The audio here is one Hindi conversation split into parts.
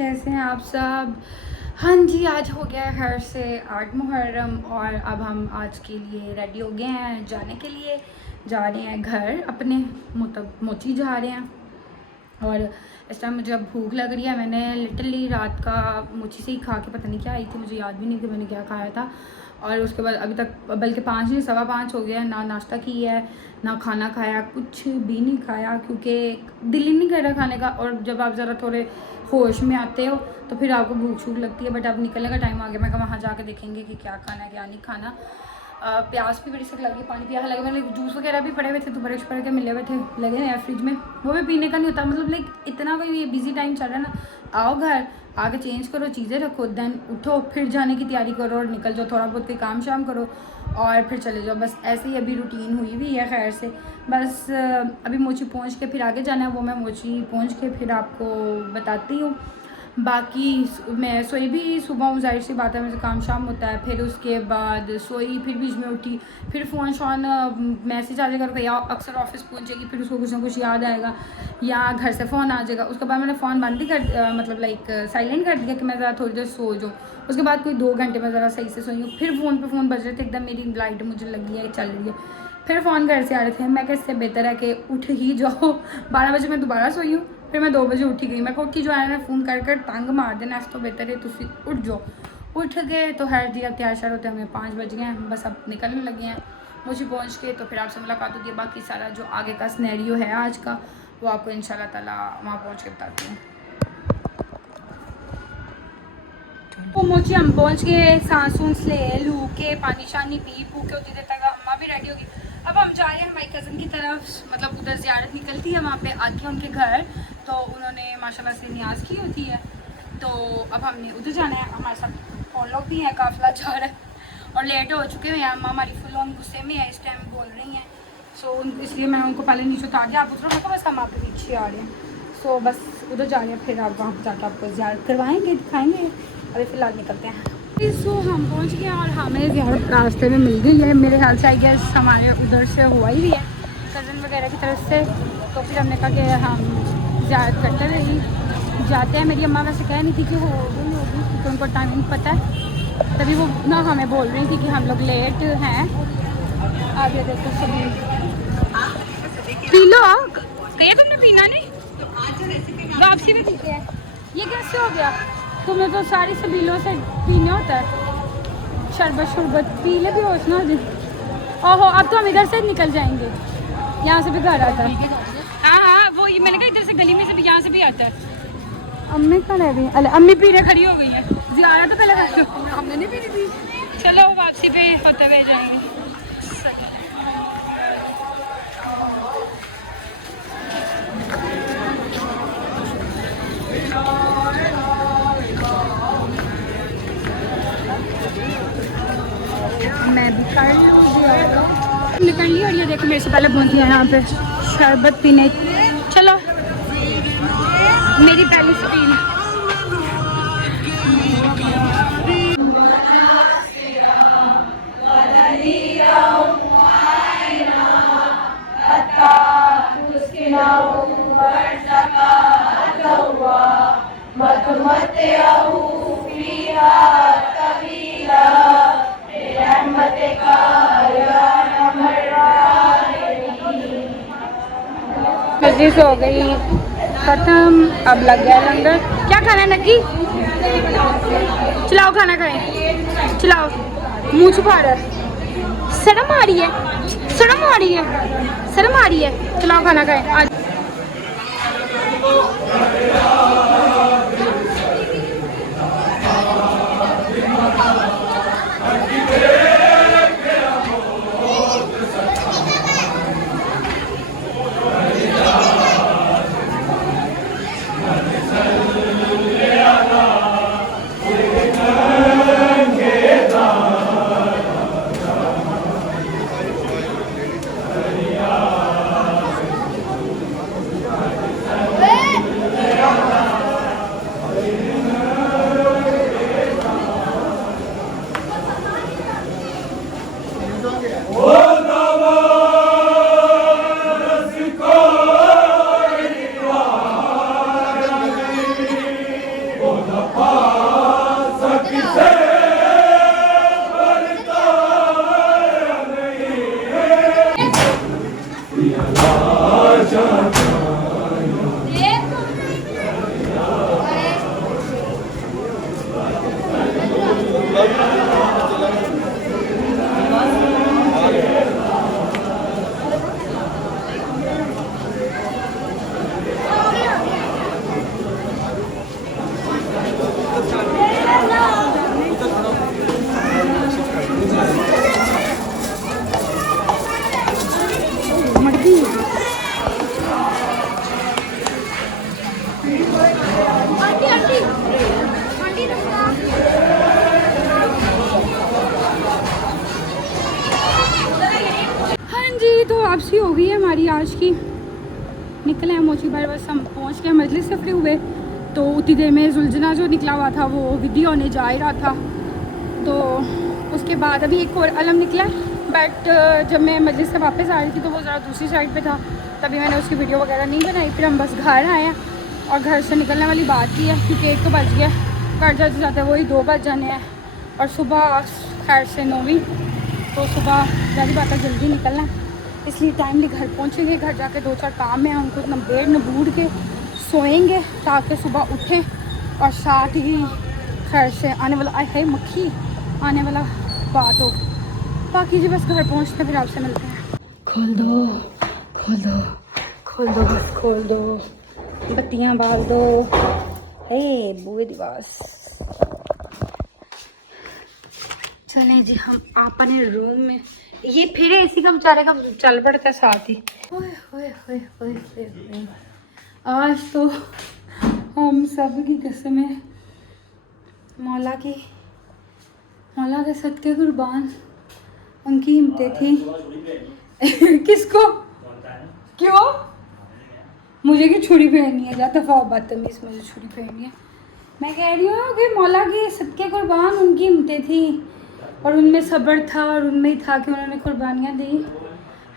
कैसे हैं आप सब। हाँ जी, आज हो गया है घर से 8 मुहर्रम और अब हम आज के लिए रेडी हो गए हैं जाने के लिए। जा रहे हैं घर अपने, मतलब मोची जा रहे हैं। और इस टाइम मुझे अब भूख लग रही है। मैंने लिटरली रात का मोची से ही खा के पता नहीं क्या आई थी, मुझे याद भी नहीं कि मैंने क्या खाया था। और उसके बाद अभी तक बल्कि 5 नहीं 5:15 हो गया, ना नाश्ता की है ना खाना खाया, कुछ भी नहीं खाया क्योंकि दिल ही नहीं कर रहा खाने का। और जब आप ज़रा थोड़े होश में आते हो तो फिर आपको भूख शूख लगती है। बट अब निकलने का टाइम आ गया, मैं कहा वहाँ जाकर देखेंगे कि क्या खाना है क्या नहीं खाना। प्यास भी बड़ी सख्त लगी, पानी पिया लगा। मैंने जूस वगैरह भी पड़े हुए थे तो ब्रश पड़ के मिले हुए थे, लगे हैं फ्रिज में, वो भी पीने का नहीं होता। मतलब लाइक इतना कोई ये बिजी टाइम चल रहा है ना, आओ घर आके चेंज करो, चीज़ें रखो, देन उठो, फिर जाने की तैयारी करो और निकल जाओ, थोड़ा बहुत कोई काम शाम करो और फिर चले जाओ। बस ऐसे ही अभी रूटीन हुई है खैर से। बस अभी मोची पहुंच के फिर आगे जाना है, वो मैं मोची पहुंच के फिर आपको बताती हूँ। बाकी मैं सोई भी सुबह हूँ, जाहिर सी बात है, मुझे काम शाम होता है। फिर उसके बाद सोई, फिर बीच में उठी, फिर फ़ोन शॉन मैसेज आ जाएगा, या अक्सर ऑफिस पहुँचेगी फिर उसको कुछ ना कुछ याद आएगा या घर से फ़ोन आ जाएगा। उसके बाद मैंने फ़ोन बंद ही कर मतलब लाइक साइलेंट कर दिया कि मैं ज़रा थोड़ी देर सो जाऊँ। उसके बाद कोई 2 घंटे में ज़रा सही से सोई हूँ। फिर फ़ोन पे फ़ोन बज रहे थे, एकदम मेरी लाइट मुझे लगी है चल रही है। फिर फ़ोन घर से आ रहे थे, मैं क्या इससे बेहतर है कि उठ ही जाओ। 12 बजे मैं दोबारा सोई हूँ, फिर मैं 2 बजे उठी गई। मैं उठी जो है ना फ़ोन कर कर तंग मार देना, इस तो बेहतर है तुम उठ जाओ। उठ गए तो हर जी अब तैयार शार होते हमें 5 बज गए हैं, बस अब निकलने लगे हैं। मुझे पहुँच के तो फिर आपसे मुलाकात होगी। बाकी सारा जो आगे का स्नैरियो है आज का वो आपको इंशाल्लाह ताला वहाँ पहुँच के बताती हूँ। तो मोची हम पहुँच गए, सांस ऊँस ले लू के पानी शानी पी पू के उतनी देर तक अम्मा भी रेडी होगी। अब हम जा रहे हैं हमारी कज़न की तरफ, मतलब उधर ज़ियारत निकलती है, वहाँ पे आके उनके घर तो उन्होंने माशाल्लाह से नियाज़ की होती है। तो अब हमने उधर जाना है, हमारे साथ और लोग भी हैं, काफ़िला जा रहा है और लेट हो चुके हैं। अम्मा हमारी फुल ऑन गुस्से में है, इस टाइम बोल रही हैं। सो इसलिए मैं उनको पहले नीचे उतार दिया, आप उधर बस हम आपके पीछे आ रहे हैं। सो बस उधर जा रहे हैं, फिर आप वहाँ पर जाकर आपको ज़ियारत करवाएँगे, दिखाएँगे। अभी फ़िलहाल निकलते हैं। सो हम पहुंच गए और हमें ज़ियारत रास्ते में मिल गई है। मेरे ख्याल से आई गेस हमारे उधर से हुआ ही है, कज़न वगैरह की तरफ से। तो फिर हमने कहा कि हम ज़ियारत करते हुए ही जाते हैं। मेरी अम्मा वैसे कह नहीं थी कि होगी क्योंकि उनको टाइमिंग पता है, तभी वो ना हमें बोल रही थी कि हम लोग लेट हैं। आगे देखो सभी पी लो, कहिए तुमने पीना नहीं, वापसी में पीते हैं। ये कैसे हो गया, तुम्हें तो सारी सबीलों से पीने होता है, शरबत शरबत पी ले भी होश ना हो जाए। ओहो, अब तो हम इधर से निकल जाएंगे, यहाँ से भी घर आता है। हाँ वो ये मैंने कहा इधर से गली में से भी यहाँ से भी आता है। अम्मी कहाँ रह गई? अरे अम्मी पीने खड़ी हो गई है, ज़ियारा तो पहले हमने नहीं पी थी। चलो वापसी पे होते हुए जाएंगे। मैं भी कर लूँगी, निकल ली। और ये देखो मेरे से पहले पहुँची है यहाँ पे शरबत पीने। चलो मेरी पहली स्पीड। मस्जिद हो गई खत्म, अब लग गया लंगर। क्या खाना है नक्की? चलाओ खाना खाएं, चलाओ। मुँह छुपा रहा है, शर्म आ रही है, शर्म आ रही है, शर्म आ रही है। चलाओ खाना खाएं आज। वापसी हो गई है हमारी आज की। निकले हैं मोची बार, बस हम पहुंच गए मजलिस से फ्री हुए तो उतनी देर में जुलझना जो निकला हुआ था वो वीडियो होने जा ही रहा था। तो उसके बाद अभी एक और अलम निकला, बट जब मैं मजलिस से वापस आ रही थी तो वो ज़रा दूसरी साइड पे था, तभी मैंने उसकी वीडियो वगैरह नहीं बनाई। फिर हम बस घर आए हैं और घर से निकलने वाली बात ही है क्योंकि 1 तो बज गया, घर जाते जाते वही 2 बज जाने हैं और सुबह खैर से 9वीं, तो सुबह ज़्यादा बात है जल्दी निकलना है, इसलिए टाइमली घर पहुँचेंगे। घर जाके 2-4 काम है उनको नबेड़ नबूड़ के सोएंगे ताकि सुबह उठें और साथ ही खैर से आने वाला है मक्खी आने वाला बात हो। बाकी जी बस घर पहुँचते फिर आपसे मिलते हैं। खोल दो खोल दो खोल दो बस खोल दो, बत्तियाँ बाल दो, हे बुए दिवास। चलें जी हम अपने रूम में, ये फिर इसी का बेचारे का चल पड़ता है साथ ही। ओए ओए ओए ओए ओए, आज तो हम सब की कसम है मौला के सदके कुर्बान, उनकी हिम्मतें थी। किसको क्यों मुझे की छुरी फेरनी है, जाता दफा बदतमीज मुझे छुरी फेरनी है। मैं कह रही हूँ कि मौला के सदके कुर्बान उनकी हिम्मतें थी और उनमें सब्र था और उनमें ही था कि उन्होंने कुर्बानियाँ दी।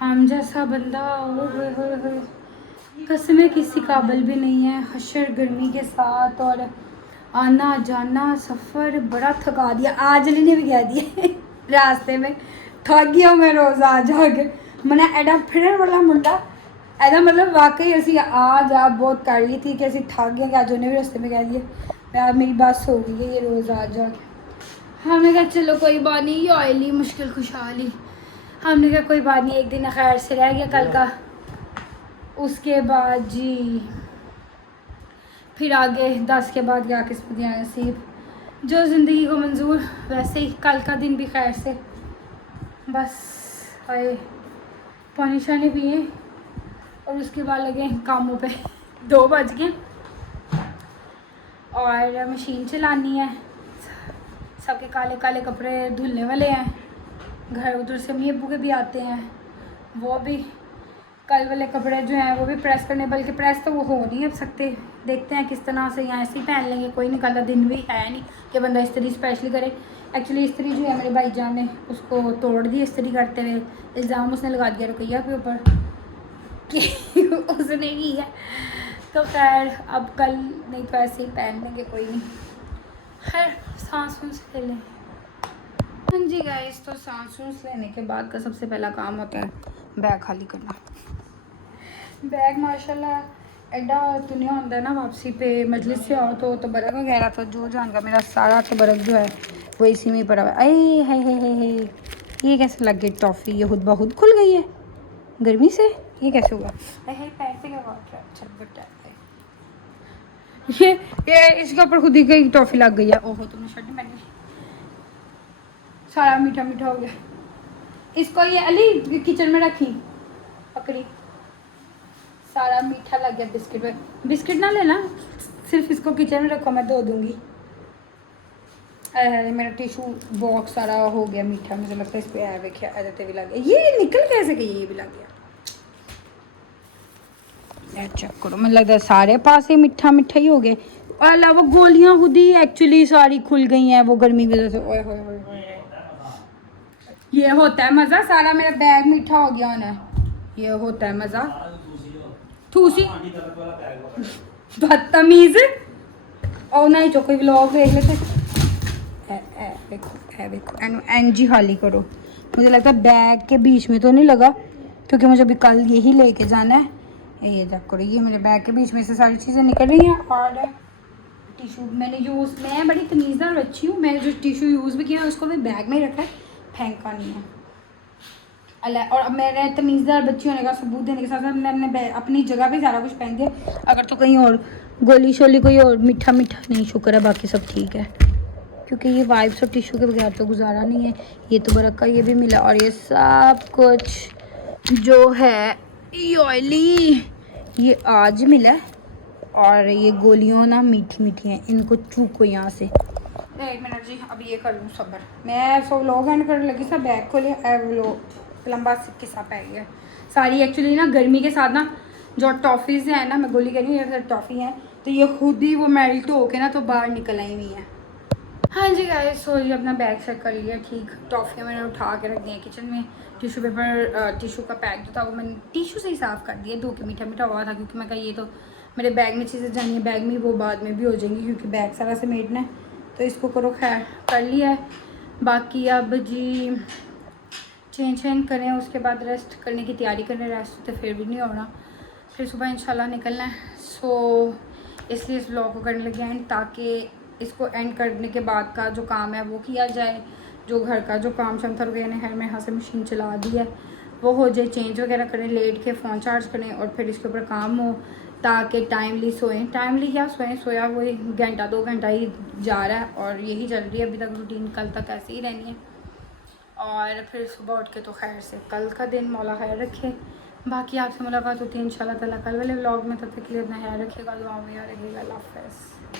हम जैसा बंदा हो कसमें किसी काबिल भी नहीं है। हशर गर्मी के साथ और आना जाना सफ़र बड़ा थका दिया। आज ने भी कह दिया रास्ते में थक गया मैं रोज़ आ जाके मैंने एडा फिर वाला मुंडा ऐसा मतलब वाकई असी आ जा बहुत कर ली थी कि असी थक गए कि आज उन्हें भी रास्ते में कह दिया यार मेरी बस हो गई है ये रोज़ आ जाके। हमने कहा चलो कोई बात नहीं, ये ऑयली मुश्किल खुशहाली। हमने कहा कोई बात नहीं, एक दिन खैर से रह गया कल का, उसके बाद जी फिर आगे 10 के बाद क्या किस्मत या नसीब, जो ज़िंदगी को मंजूर। वैसे ही कल का दिन भी खैर से बस आए पानी शानी पिए और उसके बाद लगे कामों पे। 2 बज गए और मशीन चलानी है, सबके काले काले कपड़े धुलने वाले हैं। घर उधर से अम्मी अब्बू के भी आते हैं, वो भी कल वाले कपड़े जो हैं वो भी प्रेस करने, बल्कि प्रेस तो वो हो नहीं अब सकते, देखते हैं किस तरह से, यहाँ ऐसे ही पहन लेंगे। कोई निकलता दिन भी है नहीं कि बंदा इस्त्री स्पेशली करे। एक्चुअली इस्त्री जो है मेरे भाईजान ने उसको तोड़ दी इस्त्री करते हुए, इल्ज़ाम उसने लगा दिया रुकैया के ऊपर कि उसने की है। तो खैर अब कल नहीं तो ऐसे ही पहन लेंगे, कोई नहीं। खैर सांस ले लें। हाँ जी गाइस, तो सांस लेने के बाद का सबसे पहला काम होता है बैग खाली करना। बैग माशाल्लाह एडा दुनिया होता है ना, वापसी पे मजलिस से आओ तो बर्फ़ वगैरह तो जो जान का मेरा सारा तो बर्फ़ जो है वो इसी में ही पड़ा हुआ है। है ये कैसे लग गई टॉफ़ी, ये खुद ब खुद खुल गई है गर्मी से, ये कैसे हुआ? पैर पे क्या ये इसके ऊपर खुद ही कई टॉफ़ी लग गई है। ओहो तुमने शर्ट पहनी, सारा मीठा मीठा हो गया। इसको ये अली किचन में रखी पकड़ी, सारा मीठा लग गया बिस्किट में। बिस्किट ना लेना, सिर्फ इसको किचन में रखो, मैं धो दूँगी। अरे मेरा टिशू बॉक्स सारा हो गया मीठा, मुझे लगता है इस पर देखिए आदतें भी लग गई। ये निकल कैसे गई, ये भी लग गया। चेक करो, मुझे लगता है सारे पास ही मीठा मीठा ही हो गए। और अलावा गोलियाँ खुद ही एक्चुअली सारी खुल गई हैं वो गर्मी की वजह से। ओए होए होए, ये होता है मज़ा, सारा मेरा बैग मीठा हो गया होना, ये होता है मज़ा। थूसी बदतमीज और नहीं जो कोई व्लॉग देख लेते। देखो एनजी खाली करो। मुझे लगता है बैग के बीच में तो नहीं लगा क्योंकि मुझे अभी कल यही लेके जाना है। ये चेक करो, ये मेरे बैग के बीच में से सारी चीज़ें निकल रही हैं। और टिशू मैंने यूज़, मैं बड़ी तमीज़दार बच्ची हूँ, मैंने जो टिशू यूज़ भी किया उसको भी बैग में ही रखा है, फेंका नहीं है। अल्लाह, और अब मैंने तमीज़दार बच्ची होने का सबूत देने के साथ साथ मैंने अपनी जगह पे सारा कुछ पहन दिया। अगर तो कहीं और गोली शोली कोई और मीठा नहीं, शुक्र है बाकी सब ठीक है, क्योंकि ये वाइप्स और टिशू के बगैर तो गुजारा नहीं है। ये तो बरक का ये भी मिला और ये सब कुछ जो है ये ऑयली ये आज मिला। और ये गोलियाँ ना मीठी मीठी हैं, इनको चूको यहाँ से। 1 मिनट जी, अब ये कर लूँ सब्र। मैं सब लोग एंड करने लगी सब बैग खोले, वो लंबा किस्सा पै गया। सारी एक्चुअली ना गर्मी के साथ ना जो टॉफ़ीज़ हैं ना, मैं गोली कह रही हूँ, ये टॉफ़ी हैं, तो ये खुद ही वो मेल्ट हो के ना तो बाहर निकल आई हुई हैं। हाँ जी गाइस, सो ये अपना बैग चेक कर लिया ठीक। टॉफ़ियाँ मैंने उठा के रख दी हैं किचन में। टिशू पेपर, टिशू का पैक जो था वो मैंने टिशू से ही साफ़ कर दिया, धो के मीठा मीठा हुआ था, क्योंकि मैं कहा ये तो मेरे बैग में चीज़ें जानी है, बैग में वो बाद में भी हो जाएंगी, क्योंकि बैग सारा समेटना है, तो इसको करो खैर कर लिया है। बाकी अब जी चेंज करें, उसके बाद रेस्ट करने की तैयारी करें। रेस्ट तो फिर भी नहीं होना, फिर सुबह इंशाल्लाह निकलना है। सो इसलिए इस व्लॉग को करने लगे हैं, ताकि इसको एंड करने के बाद का जो काम है वो किया जाए, जो घर का जो काम शम था रुके है, मेरे यहाँ से मशीन चला दी है, वो हो जाए, चेंज वगैरह करें, लेट के फ़ोन चार्ज करें और फिर इसके ऊपर काम हो, ताकि टाइमली सोएं। टाइमली क्या सोएं, सोया वही घंटा 2 घंटा ही जा रहा है और यही चल रही है अभी तक रूटीन, कल तक ऐसे ही रहनी है। और फिर सुबह उठ के तो खैर से कल का दिन मौला खैर रखे। बाकी आपसे मुलाकात होती है इंशाल्लाह ताला कल वाले व्लॉग में, तब तक के लिए अपना ख्याल रखिएगा, दुआ में याद रखिएगा। अल्लाह हाफ़िज़।